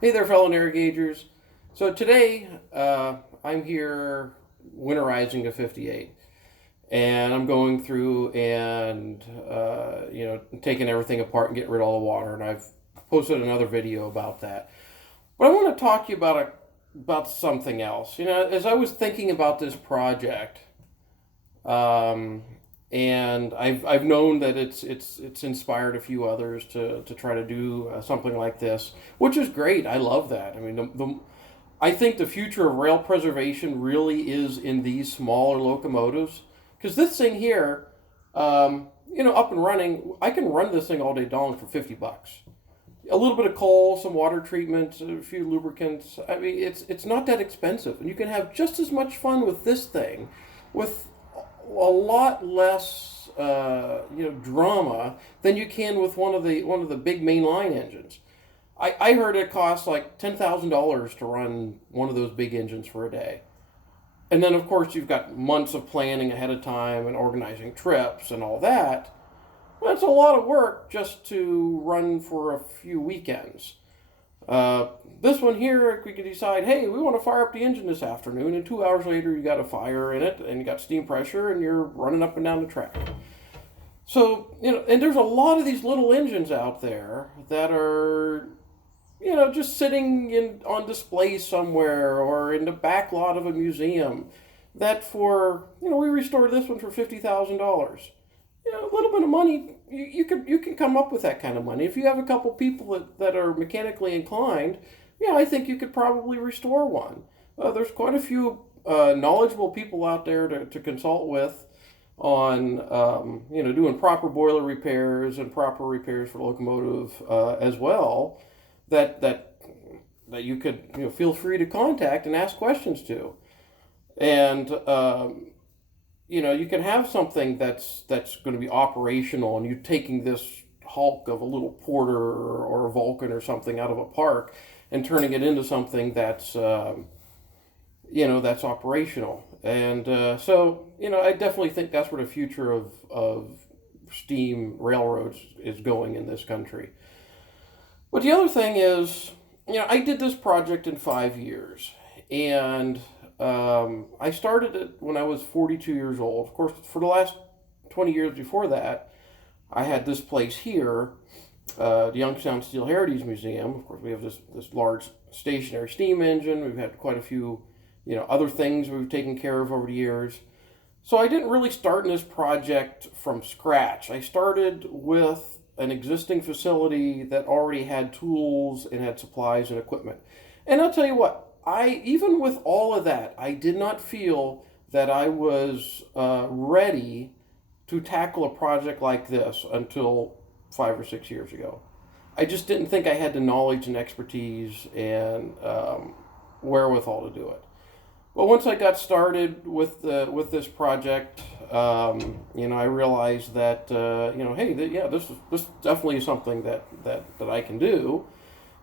Hey there, fellow Narragagers. So today, I'm here winterizing a 58, and I'm going through and taking everything apart and getting rid of all the water. And I've posted another video about that. But I want to talk to you about something else. As I was thinking about this project, um, and I've known that it's inspired a few others to try to do something like this, which is great. I love that. I mean, I think the future of rail preservation really is in these smaller locomotives, because this thing here, up and running, I can run this thing all day long for $50. A little bit of coal, some water treatment, a few lubricants. I mean, it's not that expensive, and you can have just as much fun with this thing, with a lot less drama than you can with one of the big mainline engines. I heard it costs like $10,000 to run one of those big engines for a day. And then, of course, you've got months of planning ahead of time and organizing trips and all that. That's a lot of work just to run for a few weekends. Uh, this one here, we could decide, hey, we want to fire up the engine this afternoon, and 2 hours later, you got a fire in it, and you got steam pressure, and you're running up and down the track. So, and there's a lot of these little engines out there that are just sitting on display somewhere or in the back lot of a museum. That we restored this one for $50,000. A little bit of money, you can come up with that kind of money if you have a couple people that are mechanically inclined. Yeah, I think you could probably restore one. There's quite a few knowledgeable people out there to consult with on doing proper boiler repairs and proper repairs for locomotive as well that you could feel free to contact and ask questions to. And you can have something that's going to be operational, and you're taking this hulk of a little Porter or a Vulcan or something out of a park and turning it into something that's operational. And I definitely think that's where the future of steam railroads is going in this country. But the other thing is, I did this project in 5 years, and I started it when I was 42 years old. Of course, for the last 20 years before that, I had this place here, the Youngstown Steel Heritage Museum. Of course, we have this large stationary steam engine. We've had quite a few, other things we've taken care of over the years. So I didn't really start in this project from scratch. I started with an existing facility that already had tools and had supplies and equipment. And I'll tell you what, even with all of that, I did not feel that I was ready to tackle a project like this until 5 or 6 years ago. I just didn't think I had the knowledge and expertise and wherewithal to do it. But once I got started with this project, I realized that hey, this definitely is something that I can do.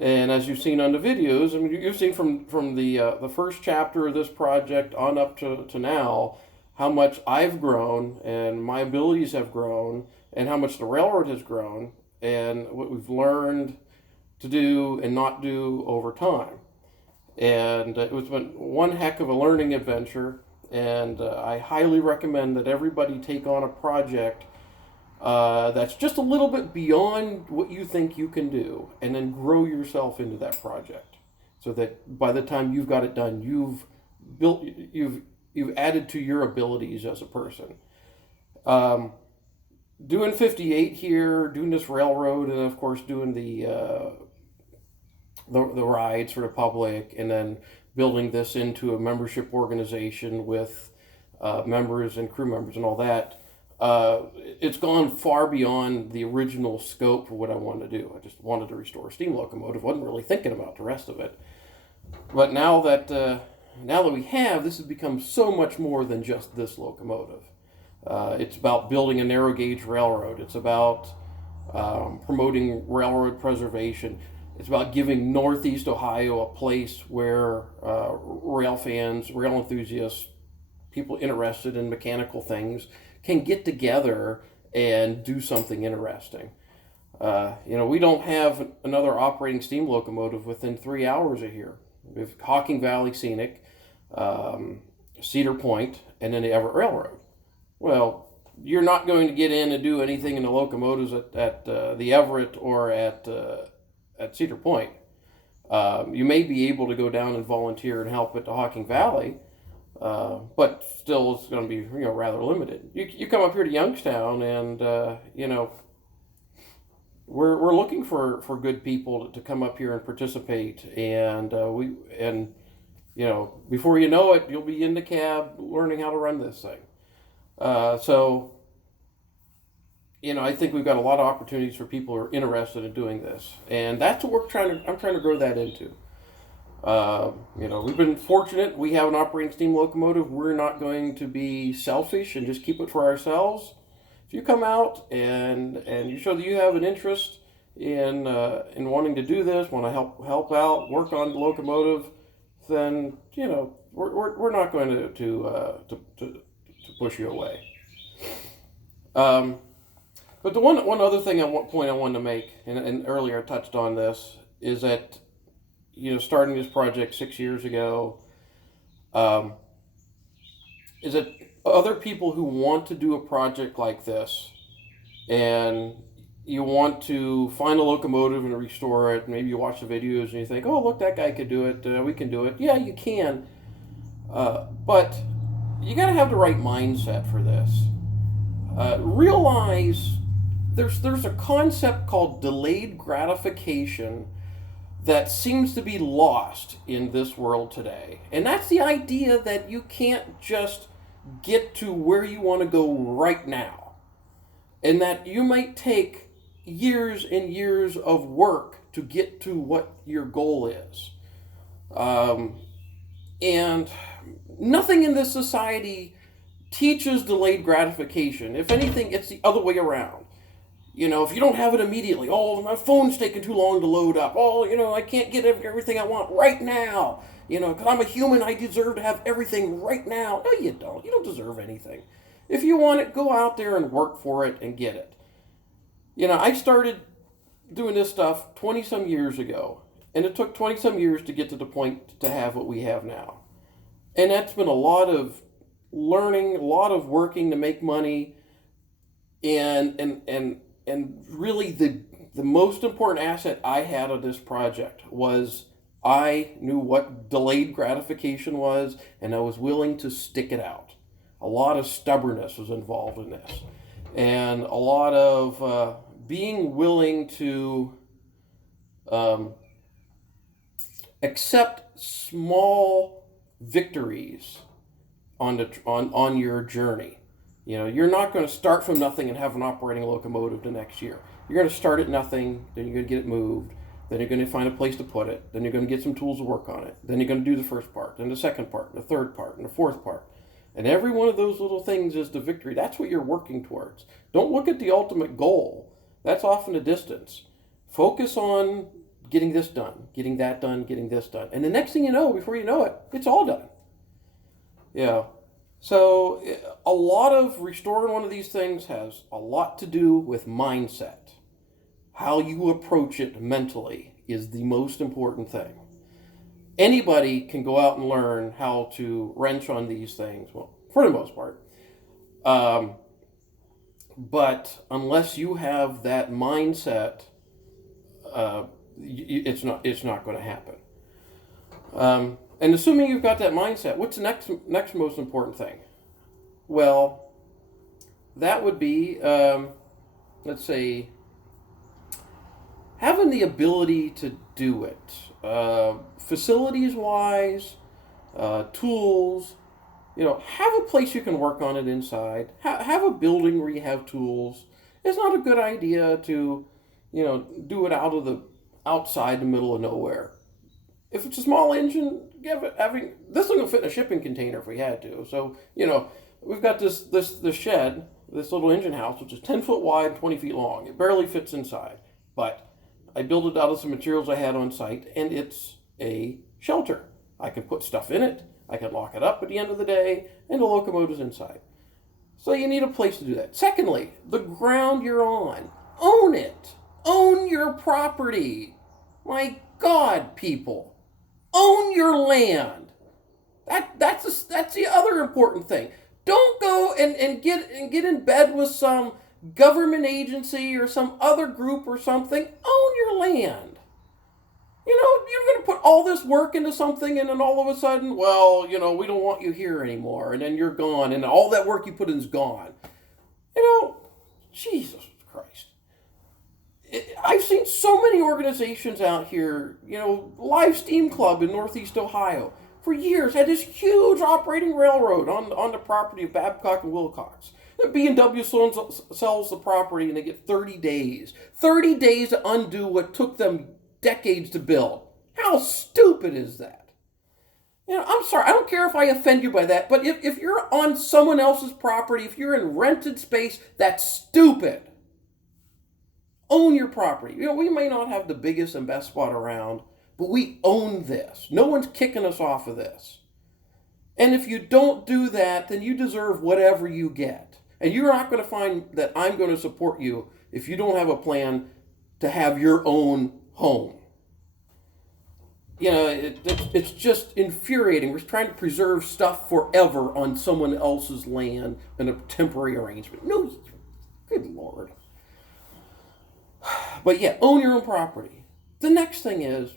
And as you've seen on the videos, I mean, you've seen from the first chapter of this project on up to now, how much I've grown and my abilities have grown, and how much the railroad has grown, and what we've learned to do and not do over time. And it was been one heck of a learning adventure. And I highly recommend that everybody take on a project that's just a little bit beyond what you think you can do, and then grow yourself into that project, so that by the time you've got it done, built, you've you've added to your abilities as a person. Um, Doing 58 here, doing this railroad, and of course doing the rides for the public, and then building this into a membership organization with members and crew members and all that. It's gone far beyond the original scope of what I wanted to do. I just wanted to restore a steam locomotive. Wasn't really thinking about the rest of it. But now that we have, this has become so much more than just this locomotive. It's about building a narrow gauge railroad. It's about promoting railroad preservation. It's about giving Northeast Ohio a place where rail fans, rail enthusiasts, people interested in mechanical things can get together and do something interesting. We don't have another operating steam locomotive within 3 hours of here. We have Hocking Valley Scenic, Cedar Point, and then the Everett Railroad. Well, you're not going to get in and do anything in the locomotives at the Everett or at Cedar Point. You may be able to go down and volunteer and help at the Hocking Valley, but still it's going to be rather limited. You come up here to Youngstown, and we're looking for good people to come up here and participate, and before you know it, you'll be in the cab learning how to run this thing. I think we've got a lot of opportunities for people who are interested in doing this, and that's what I'm trying to grow that into. We've been fortunate. We have an operating steam locomotive. We're not going to be selfish and just keep it for ourselves. If you come out and you show that you have an interest in wanting to do this, want to help out, work on the locomotive, then we're not going to push you away. But the one other thing point I wanted to make, and earlier I touched on this, is that starting this project 6 years ago, is that other people who want to do a project like this, and you want to find a locomotive and restore it, maybe you watch the videos and you think, oh, look, that guy could do it, we can do it. Yeah, you can, but you got to have the right mindset for this. Realize there's a concept called delayed gratification that seems to be lost in this world today. And that's the idea that you can't just get to where you want to go right now. And that you might take years and years of work to get to what your goal is. And nothing in this society teaches delayed gratification. If anything, it's the other way around. If you don't have it immediately, oh, my phone's taking too long to load up. Oh, I can't get everything I want right now. Because I'm a human, I deserve to have everything right now. No, you don't. You don't deserve anything. If you want it, go out there and work for it and get it. I started doing this stuff 20-some years ago, and it took 20-some years to get to the point to have what we have now. And that's been a lot of learning, a lot of working to make money, and really the most important asset I had of this project was I knew what delayed gratification was, and I was willing to stick it out. A lot of stubbornness was involved in this, and a lot of being willing to accept small victories on your journey. You're not going to start from nothing and have an operating locomotive the next year. You're going to start at nothing, then you're going to get it moved, then you're going to find a place to put it, then you're going to get some tools to work on it, then you're going to do the first part, then the second part, and the third part, and the fourth part. And every one of those little things is the victory. That's what you're working towards. Don't look at the ultimate goal. That's off in the distance. Focus on getting this done, getting that done, getting this done. And the next thing you know, before you know it, it's all done. Yeah. So a lot of restoring one of these things has a lot to do with mindset. How you approach it mentally is the most important thing. Anybody can go out and learn how to wrench on these things, well, for the most part. But unless you have that mindset, it's not going to happen. And assuming you've got that mindset, what's the next most important thing? Well, that would be, let's say, having the ability to do it. Facilities-wise, tools, have a place you can work on it inside. Have a building where you have tools. It's not a good idea to, do it outside the middle of nowhere. If it's a small engine, this one will fit in a shipping container if we had to. So, we've got this shed, this little engine house, which is 10 foot wide and 20 feet long. It barely fits inside, but I built it out of some materials I had on site, and it's a shelter. I can put stuff in it, I can lock it up at the end of the day, and the locomotive's inside. So you need a place to do that. Secondly, the ground you're on. Own it. Own your property. My God, people. Own your land. That's the other important thing. Don't go and get in bed with some government agency or some other group or something. Own your land. You're going to put all this work into something and then all of a sudden, well, we don't want you here anymore. And then you're gone and all that work you put in is gone. Jesus Christ. I've seen so many organizations out here, Live Steam Club in Northeast Ohio, for years had this huge operating railroad on the property of Babcock and Wilcox. B&W sells the property and they get 30 days. 30 days to undo what took them decades to build. How stupid is that? I'm sorry, I don't care if I offend you by that, but if you're on someone else's property, if you're in rented space, that's stupid. Own your property. We may not have the biggest and best spot around, but we own this. No one's kicking us off of this. And if you don't do that, then you deserve whatever you get. And you're not going to find that I'm going to support you if you don't have a plan to have your own home. It's just infuriating. We're trying to preserve stuff forever on someone else's land in a temporary arrangement. No, good Lord. But yeah, own your own property. The next thing is,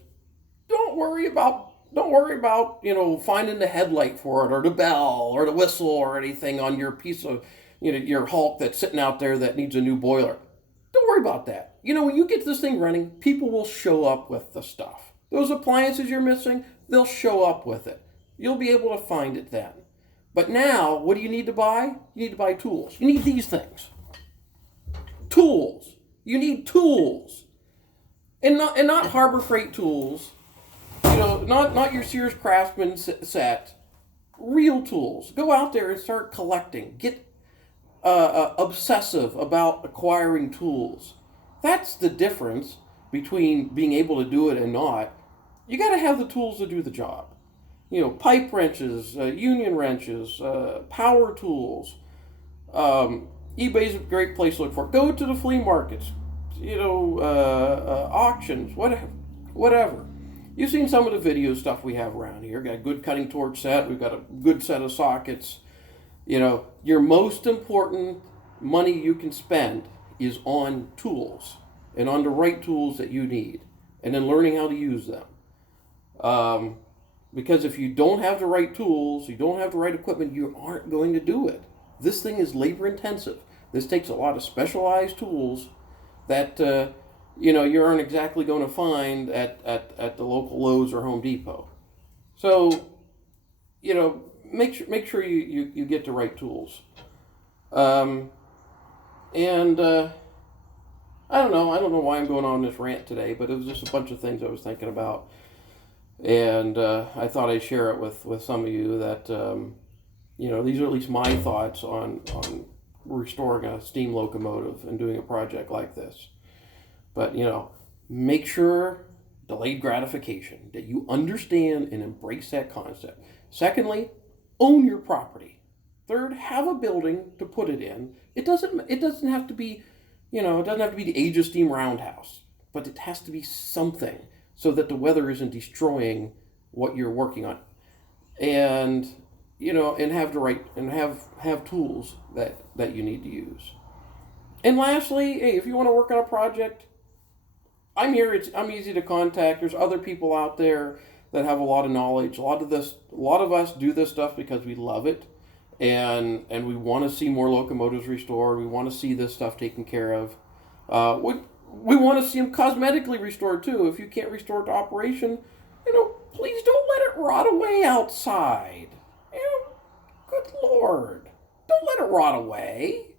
don't worry about finding the headlight for it or the bell or the whistle or anything on your piece of your Hulk that's sitting out there that needs a new boiler. Don't worry about that. When you get this thing running, people will show up with the stuff. Those appliances you're missing, they'll show up with it. You'll be able to find it then. But now, what do you need to buy? You need to buy tools. You need these things. Tools. You need tools. And not Harbor Freight tools. Not your Sears Craftsman set. Real tools. Go out there and start collecting. Get obsessive about acquiring tools. That's the difference between being able to do it and not. You got to have the tools to do the job. Pipe wrenches, union wrenches, power tools. eBay's a great place to look for. Go to the flea markets, auctions, whatever. You've seen some of the video stuff we have around here. Got a good cutting torch set. We've got a good set of sockets. Your most important money you can spend is on tools and on the right tools that you need, and then learning how to use them. Because if you don't have the right tools, you don't have the right equipment, you aren't going to do it. This thing is labor intensive. This takes a lot of specialized tools that you aren't exactly going to find at the local Lowe's or Home Depot. So, make sure you get the right tools. I don't know why I'm going on this rant today, but it was just a bunch of things I was thinking about. And I thought I'd share it with some of you that, these are at least my thoughts on restoring a steam locomotive and doing a project like this. But, make sure, delayed gratification, that you understand and embrace that concept. Secondly, own your property. Third, have a building to put it in. It doesn't have to be, it doesn't have to be the Age of Steam roundhouse, but it has to be something so that the weather isn't destroying what you're working on. And, and have the right, and have tools that you need to use. And lastly, hey, if you want to work on a project, I'm here. I'm easy to contact. There's other people out there that have a lot of knowledge. A lot of us do this stuff because we love it, and we want to see more locomotives restored. We want to see this stuff taken care of. We want to see them cosmetically restored too. If you can't restore it to operation, please don't let it rot away outside. Good Lord, don't let it rot away.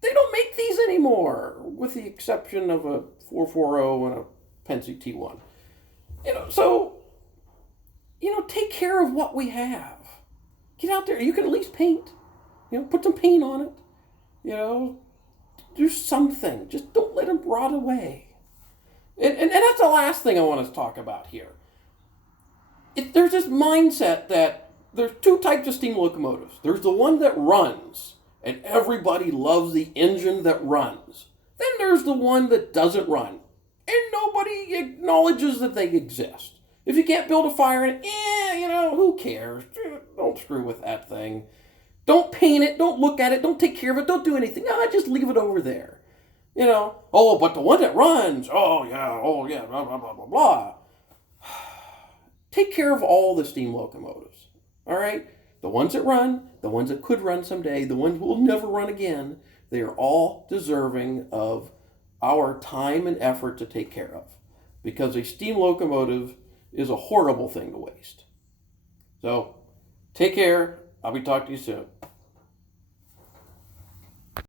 They don't make these anymore, with the exception of a 440 and a Penske T1. So, take care of what we have. Get out there. You can at least paint. Put some paint on it. Do something. Just don't let them rot away. And that's the last thing I want to talk about here. There's this mindset that there's two types of steam locomotives. There's the one that runs, and everybody loves the engine that runs. Then there's the one that doesn't run, and nobody acknowledges that they exist. If you can't build a fire in it, who cares? Don't screw with that thing. Don't paint it. Don't look at it. Don't take care of it. Don't do anything. Just leave it over there. Oh, but the one that runs, oh yeah, blah, blah, blah, blah, blah. Take care of all the steam locomotives. All right? The ones that run, the ones that could run someday, the ones who will never run again, they are all deserving of our time and effort to take care of. Because a steam locomotive is a horrible thing to waste. So, take care. I'll be talking to you soon.